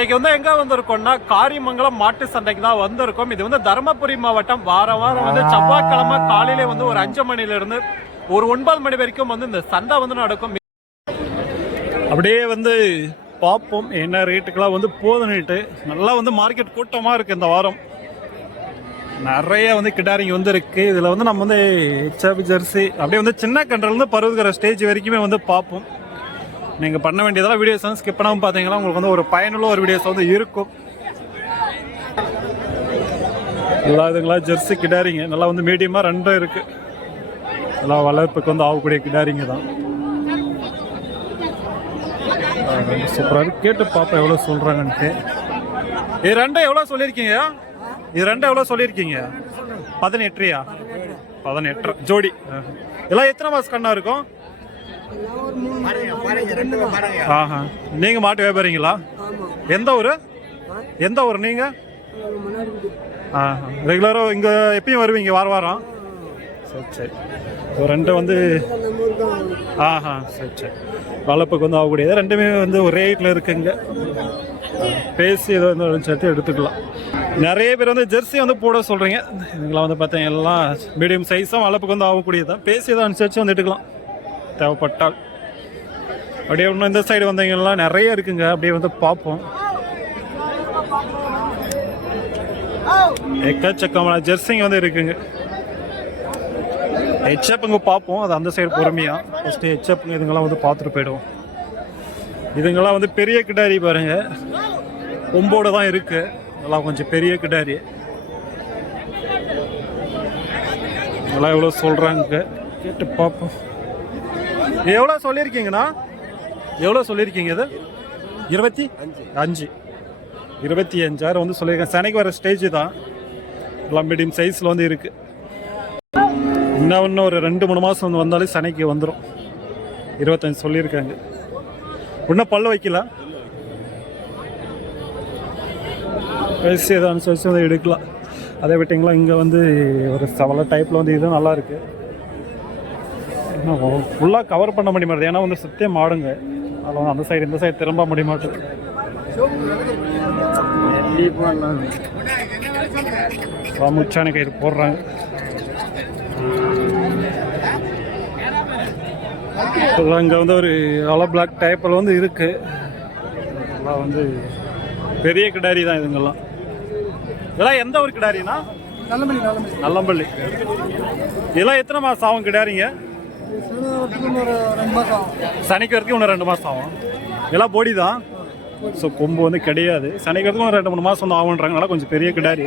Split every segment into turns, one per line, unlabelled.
இன்னைக்கு வந்து எங்க வந்திருக்கோம்னா காரிமங்கலம் மாட்டு சந்தைக்கு தான் வந்திருக்கோம். இது வந்து தருமபுரி மாவட்டம். வாரம் வாரம் வந்து செவ்வாய்க்கிழமை காலையில வந்து ஒரு அஞ்சு மணில இருந்து ஒரு ஒன்பது மணி வரைக்கும் வந்து இந்த சந்தை வந்து நடக்கும். அப்படியே வந்து பார்ப்போம் என்ன ரேட்டுக்கெல்லாம் வந்து போதுன்னுட்டு நல்லா வந்து மார்க்கெட் கூட்டமாக இருக்குது இந்த வாரம். நிறைய வந்து கிடாரிங்க வந்து இதில் வந்து நம்ம வந்து ஹெச்ஆப் ஜெர்சி அப்படியே வந்து சின்ன கன்றுலேருந்து பருவகிற ஸ்டேஜ் வரைக்குமே வந்து பார்ப்போம். நீங்கள் பண்ண வேண்டியதெல்லாம் வீடியோஸ் வந்து ஸ்கிப் பண்ணாமல் பார்த்தீங்கன்னா உங்களுக்கு வந்து ஒரு பயனுள்ள ஒரு வீடியோஸ் வந்து இருக்கும். நல்லா இதுங்களா ஜெர்சி கிடாரிங்க. நல்லா வந்து மீடியமாக ரெண்டும் இருக்குது நல்லா வளர்ப்புக்கு வந்து ஆகக்கூடிய கிடாரிங்க தான். சூப்பராக கேட்டு பார்ப்போம் எவ்வளோ சொல்கிறாங்கன்ட்டு இது ரெண்டும் எவ்வளோ சொல்லியிருக்கீங்க? இது ரெண்டும் எவ்வளோ சொல்லியிருக்கீங்க? பதினெட்டுரியா? பதினெட்டு ஜோடி. ஆஹா. இதெல்லாம் எத்தனை மாதம் கண்ணா இருக்கும்? ஆஹா. நீங்கள் மாட்டு வியாபாரிங்களா? எந்த ஊர்? எந்த ஊர் நீங்கள் ஆஹா. ரெகுலராக இங்கே எப்பயும் வருவீங்க வார வாரம்? சரி சரி. இப்போ ரெண்டும் வந்து ஆஹா சரி சரி. வளர்ப்புக்கு வந்து ஆகக்கூடியது. ரெண்டுமே வந்து ஒரு ரேட்டில் இருக்குங்க. பேசி ஏதோ வந்து சேர்த்து எடுத்துக்கலாம். நிறைய பேர் வந்து ஜெர்சி வந்து போட சொல்கிறீங்க இதுங்களாம் வந்து பார்த்தீங்கன்னா எல்லாம் மீடியம் சைஸாக வளர்ப்புக்கு வந்து ஆகக்கூடியது தான் பேசி ஏதோ அனுசரித்து வந்து எடுக்கலாம் தேவைப்பட்டால். அப்படியே இன்னும் இந்த சைடு வந்தீங்கன்னா நிறைய இருக்குங்க. அப்படியே வந்து பார்ப்போம். எக்கச்சக்கமான ஜெர்சிங் வந்து இருக்குங்க. ஹெச்எப்புங்க பார்ப்போம். அது அந்த சைடு பொறுமையாக ஃபஸ்ட்டு ஹெச்எப்புங்க இதுங்கெல்லாம் வந்து பார்த்துட்டு போயிடுவோம். இதுங்கெல்லாம் வந்து பெரிய கிடாரி பாருங்க. கொம்போட தான் இருக்கு. இதெல்லாம் கொஞ்சம் பெரிய கிடாரி. இதெல்லாம் எவ்வளோ சொல்கிறாங்க கேட்டு பார்ப்போம். எவ்வளோ சொல்லியிருக்கீங்கண்ணா? எவ்வளோ சொல்லியிருக்கீங்க இது? இருபத்தி? அஞ்சு. இருபத்தி அஞ்சாயிரம் வந்து சொல்லியிருக்கேன். சனைக்கு வர ஸ்டேஜ் தான். எல்லாம் மீடியம் சைஸில் வந்து இருக்குது இன்னும் இன்னும் ஒரு ரெண்டு மூணு மாதம் வந்து வந்தாலே சனைக்கு வந்துடும் இருபத்தஞ்சு சொல்லியிருக்காங்க. இன்னும் பல்ல வைக்கல. பேசி அனுசரிச்சு வந்து எடுக்கலாம். அதே விட்டிங்களா? இங்கே வந்து ஒரு சவலை டைப்பில் வந்து இது நல்லா இருக்கு. ஃபுல்லாக கவர் பண்ண முடிய மாட்டேது. ஏன்னா வந்து சுத்தே மாடுங்க அதில் வந்து அந்த சைடு இந்த சைடு திரும்ப முடிய மாட்டேது. முச்சான கயிறு போடுறாங்க. இங்கே வந்து ஒரு அல பிளாக் டைப்பில் வந்து இருக்கு. இதெல்லாம் வந்து பெரிய கிடாரி தான் இதுங்கெல்லாம். இதெல்லாம் எந்த ஒரு கிடாரினா?
நல்லமணி
நல்லம்பள்ளி. இதெல்லாம் எத்தனை மாதம் ஆகும் கிடாரிங்க? சனிக்கு வரைக்கும் இன்னும் ரெண்டு மாதம் ஆகும். இதெல்லாம் பொடி தான். ஸோ கொம்பு வந்து கிடையாது. சனிக்கு வரைக்கும் ஒரு ரெண்டு மூணு மாதம் வந்து ஆகுன்றாங்க நல்லா கொஞ்சம் பெரிய கிடாரி.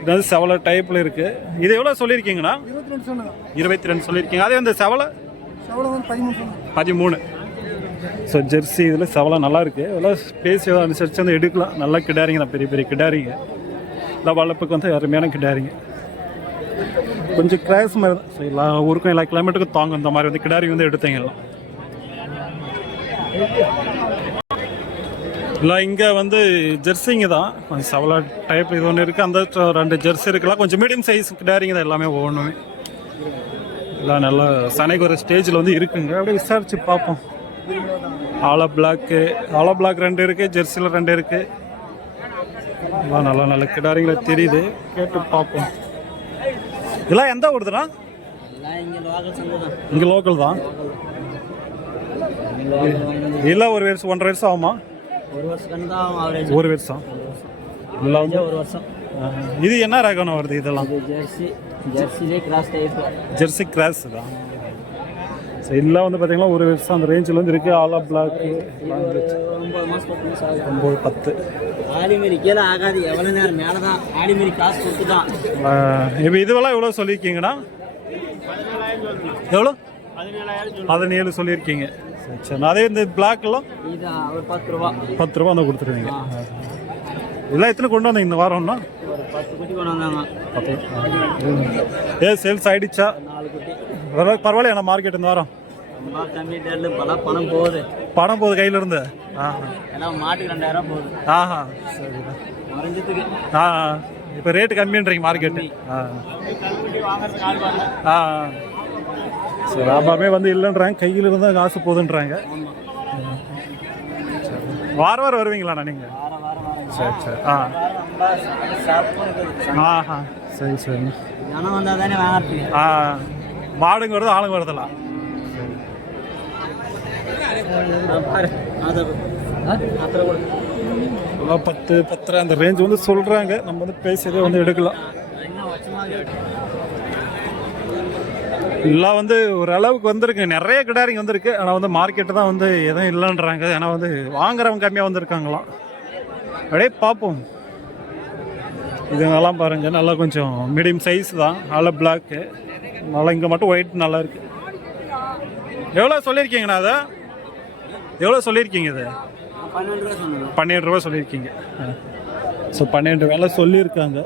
இது வந்து செவலை டைப்பில் இருக்குது இது எவ்வளோ சொல்லியிருக்கீங்கண்ணா
இருபத்தி ரெண்டு
சொல்லியிருக்கீங்க. அதே செவலை
வந்து பதிமூணு
பதிமூணு. ஸோ ஜெர்சி இதில் செவலை நல்லா இருக்குது இதெல்லாம் பேசி அனுசரித்து வந்து எடுக்கலாம். நல்லா கிடாரிங்க. தான் பெரிய பெரிய கிடாரிங்க. இல்லை வளர்ப்புக்கு வந்து அருமையான கிடாரிங்க. கொஞ்சம் கிராஸ் மாதிரி தான். ஸோ எல்லா ஊருக்கும் எல்லா கிலோமீட்டருக்கும் தாங்கும். இந்த மாதிரி வந்து கிடாரி வந்து எடுத்தீங்க எல்லாம். இல்லை இங்கே வந்து ஜெர்சிங்க தான். கொஞ்சம் செவலா டைப் இது ஒன்று இருக்குது அந்த ரெண்டு ஜெர்சி இருக்கலாம். கொஞ்சம் மீடியம் சைஸ் கிடாரிங்க தான் எல்லாமே ஒவ்வொன்றுமே. எல்லாம் நல்லா சனைக்கு ஒரு ஸ்டேஜில் வந்து இருக்குங்க. அப்படியே விசாரித்து பார்ப்போம். ஆலோ பிளாக்கு ஆலோ பிளாக் ரெண்டு இருக்குது ஜெர்சியில் ரெண்டு இருக்குது எல்லாம் நல்லா நல்ல கிடாரிங்களை தெரியுது. கேட்டு பார்ப்போம். இதெல்லாம் எந்த ஊருதுண்ணா? இங்கே லோக்கல் தான். இல்லை ஒரு வருஷம் ஒன்றரை வருஷம் ஆகுமா?
ஒரு வருஷம்
எல்லாம் வந்து
ஒரு வருஷம்.
இது என்ன ரகம் வருது இதெல்லாம்?
இது ஜெர்சி கிராஸ்
தான். ஸோ எல்லாம் வந்து பார்த்தீங்கன்னா ஒரு வருஷம் அந்த ரேஞ்சில் வந்து இருக்குது ஆலா
ஆகுது
ஒம்பது பத்து.
கீழே ஆகாது. எவ்வளோ நேரம் மேலே தான் ஆடிமாரி காசு கொடுத்து தான்
இப்போ இதுவெல்லாம் எவ்வளோ சொல்லியிருக்கீங்கண்ணா எவ்வளோ பதினேழு சொல்லியிருக்கீங்க. சரி சரி அதே இந்த பிளாக்லாம்
இது ஒரு பத்து ரூபா.
பத்து ரூபா வந்து கொடுத்துருவீங்க. இதெல்லாம் எத்தனை கொண்டு வந்தீங்க இந்த வாரம்னா? ஏ சேல்ஸ் ஆயிடுச்சா? பரவாயில்ல என்ன மார்க்கெட் இந்த வாரம்?
பணம் போகுது.
பணம் போகுது கையில இருந்து
மாட்டுக்கு ரெண்டாயிரம் போகுது.
ஆஹா. ஆ இப்போ ரேட்டு கம்மின்றீங்க மார்க்கெட்டு ஆ ஆ சரி வியாபாரமே வந்து இல்லைன்றாங்க. கையில் இருந்தால் காசு போகுதுன்றாங்க வாரம் வாரம் வருவீங்களாண்ணா நீங்கள் சரி சரி. ஆ. ஆஹா. சரி சரி. ஆ மாடுங்க வருது ஆளுங்க வருதுலாம் பத்து பத்தரை அந்த ரேஞ்ச் வந்து சொல்கிறாங்க நம்ம வந்து பேசியதே வந்து எடுக்கலாம். எல்லாம் வந்து ஓரளவுக்கு வந்திருக்கு. நிறைய கிடாரிங்க வந்திருக்கு. ஆனால் வந்து மார்க்கெட்டு தான் வந்து எதுவும் இல்லைன்றாங்க. ஏன்னா வந்து வாங்குறவங்க கம்மியாக வந்திருக்காங்களாம். அப்படியே பார்ப்போம். இதுங்கெல்லாம் பாருங்க. நல்லா கொஞ்சம் மீடியம் சைஸ் தான். நல்லா பிளாக்கு நல்லா இங்கே மட்டும் ஒயிட் நல்லா இருக்கு. எவ்வளோ சொல்லியிருக்கீங்கண்ணா அதை? எவ்வளோ சொல்லியிருக்கீங்க இது?
பன்னெண்டு ரூபா
சொல்லியிருக்கீங்க. ஸோ பன்னெண்டு வேலை சொல்லியிருக்காங்க.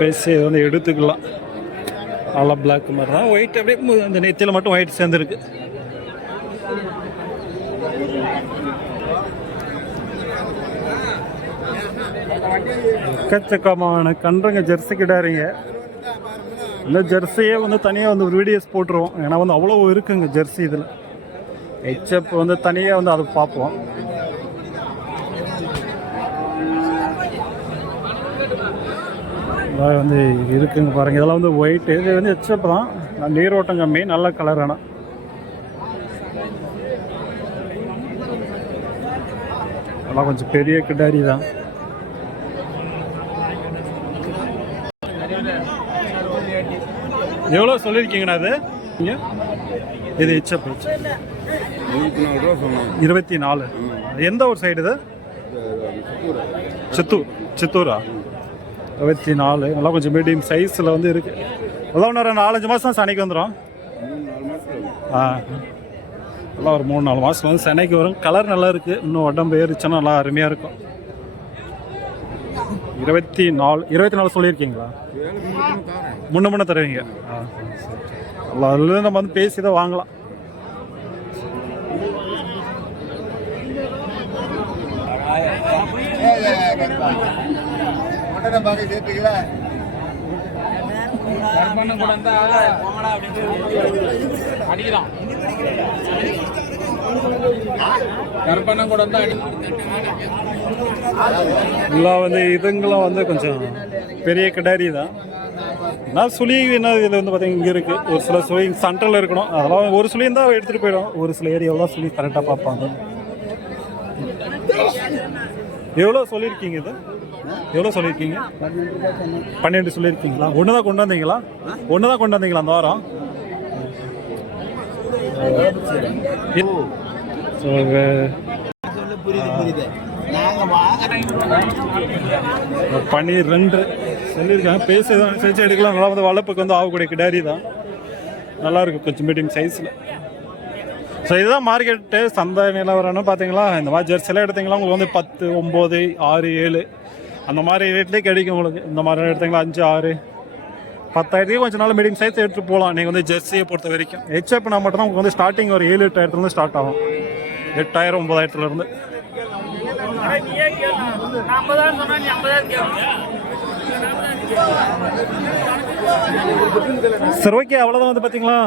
பேசி இது வந்து எடுத்துக்கலாம். நல்லா பிளாக் மாதிரி தான். ஒயிட் அப்படியே இந்த நெத்தியில் மட்டும் ஒயிட் சேர்ந்துருக்கு. எக்கச்சக்கமான கன்றுங்க ஜெர்சி கிடாரிங்க இந்த ஜெர்சியே வந்து தனியாக வந்து ஒரு வீடியோஸ் போட்டுருவோம். ஏன்னா வந்து அவ்வளோ இருக்குங்க ஜெர்சி இதில். ஹெச்எப் வந்து தனியாக வந்து அதை பார்ப்போம். அதாவது வந்து இருக்குங்க பாருங்கள் இதெல்லாம் வந்து ஒயிட் இது வந்து ஹெச்எப் தான். நீரோட்டம் கம்மி நல்ல கலர் ஆனால் அதெல்லாம் கொஞ்சம் பெரிய கிடாரி தான். எவ்வளோ சொல்லியிருக்கீங்கண்ணா அது? நீங்கள் இது ஹெச்எப்
இருபத்தி நாலு
இருபத்தி நாலு. எந்த ஒரு சைடு இது? சித்தூர். சித்தூரா? இருபத்தி நாலு. நல்லா கொஞ்சம் மீடியம் சைஸில் வந்து இருக்கு. நல்லா இன்னும் நாலஞ்சு மாதம் சனிக்கு வந்துடும் ஆ. நல்லா ஒரு மூணு நாலு மாதம் வந்து சென்னைக்கு வரும். கலர் நல்லா இருக்குது இன்னும் உடம்பு ஏறிச்சுன்னா நல்லா அருமையாக இருக்கும். இருபத்தி நாலு இருபத்தி நாலு சொல்லியிருக்கீங்களா? முன்ன முன்ன தருவீங்க. அதில் நம்ம வந்து பேசி தான் வாங்கலாம். எல்லாம் வந்து இதுங்களாம் வந்து கொஞ்சம் பெரிய கிடாரி தான். நான் சுழி என்ன இதில் வந்து பார்த்தீங்கன்னா இங்கே இருக்குது ஒரு சில சுழி சென்ட்ரலில் இருக்கணும். அதெல்லாம் ஒரு சுழியும் தான் எடுத்துகிட்டு போயிடும். ஒரு சில ஏரியாவெலாம் சுழி கரெக்டாக பார்ப்பாங்க. எவ்வளோ சொல்லியிருக்கீங்க இது? எவ்வளோ சொல்லியிருக்கீங்க? பன்னெண்டு சொல்லியிருக்கீங்களா? ஒன்று தான் கொண்டு வந்தீங்களா? ஒன்று தான் கொண்டு வந்தீங்களா அந்த வாரம்? ஸோ பன்னீர் ரெண்டு. சொல்லியிருக்காங்க. பேச அனுசரிச்சு எடுக்கலாம். நல்லா வந்து வளர்ப்புக்கு வந்து ஆகக்கூடிய கிடாரி தான். நல்லா இருக்கும் கொஞ்சம் மீடியம் சைஸில் ஸோ இதுதான் மார்க்கெட்டு சந்தை நிலவரம்னு பார்த்தீங்களா இந்த மாதிரி ஜெர்சிலாம் எடுத்தீங்களா உங்களுக்கு வந்து பத்து ஒம்பது ஆறு ஏழு. அந்த மாதிரி ரேட்லேயே கிடைக்கும் உங்களுக்கு. இந்த மாதிரி எடுத்தீங்களா அஞ்சு ஆறு. பத்தாயிரத்துக்கு கொஞ்சம் நாள் மீடியம் சைஸ் எடுத்துகிட்டு போகலாம். நீங்கள் வந்து ஜெர்சியை பொறுத்த வரைக்கும். ஹெச்எப்னா மட்டும் உங்களுக்கு வந்து ஸ்டார்டிங் ஒரு ஏழு எட்டாயிரத்துலேருந்து ஸ்டார்ட் ஆகும். எட்டாயிரம் ஒம்பதாயிரத்துலேருந்து சரி ஓகே அவ்வளோதான் வந்து பார்த்தீங்களா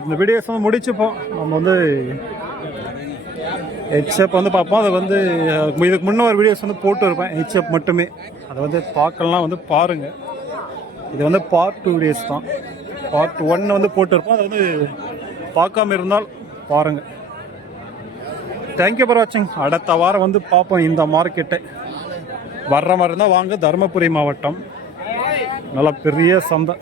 இந்த வீடியோஸ் வந்து முடிச்சுப்போம். நம்ம வந்து ஹெச்எப் வந்து பார்ப்போம். அதை வந்து இதுக்கு முன்னே ஒரு வீடியோஸ் வந்து போட்டு இருப்பேன். ஹெச்எப் மட்டுமே. அதை வந்து பார்க்கலாம் வந்து பாருங்கள் இது வந்து பார்ட் டூ வீடியோஸ் தான். பார்ட் ஒன் வந்து போட்டிருப்போம். அதை வந்து பார்க்காம இருந்தால் பாருங்கள் தேங்க்யூ ஃபார் வாட்சிங் அடுத்த வாரம் வந்து பார்ப்போம் இந்த மார்க்கெட்டை வர்ற மாதிரி இருந்தால் வாங்க. தருமபுரி மாவட்டம். நல்லா பெரிய சந்தை.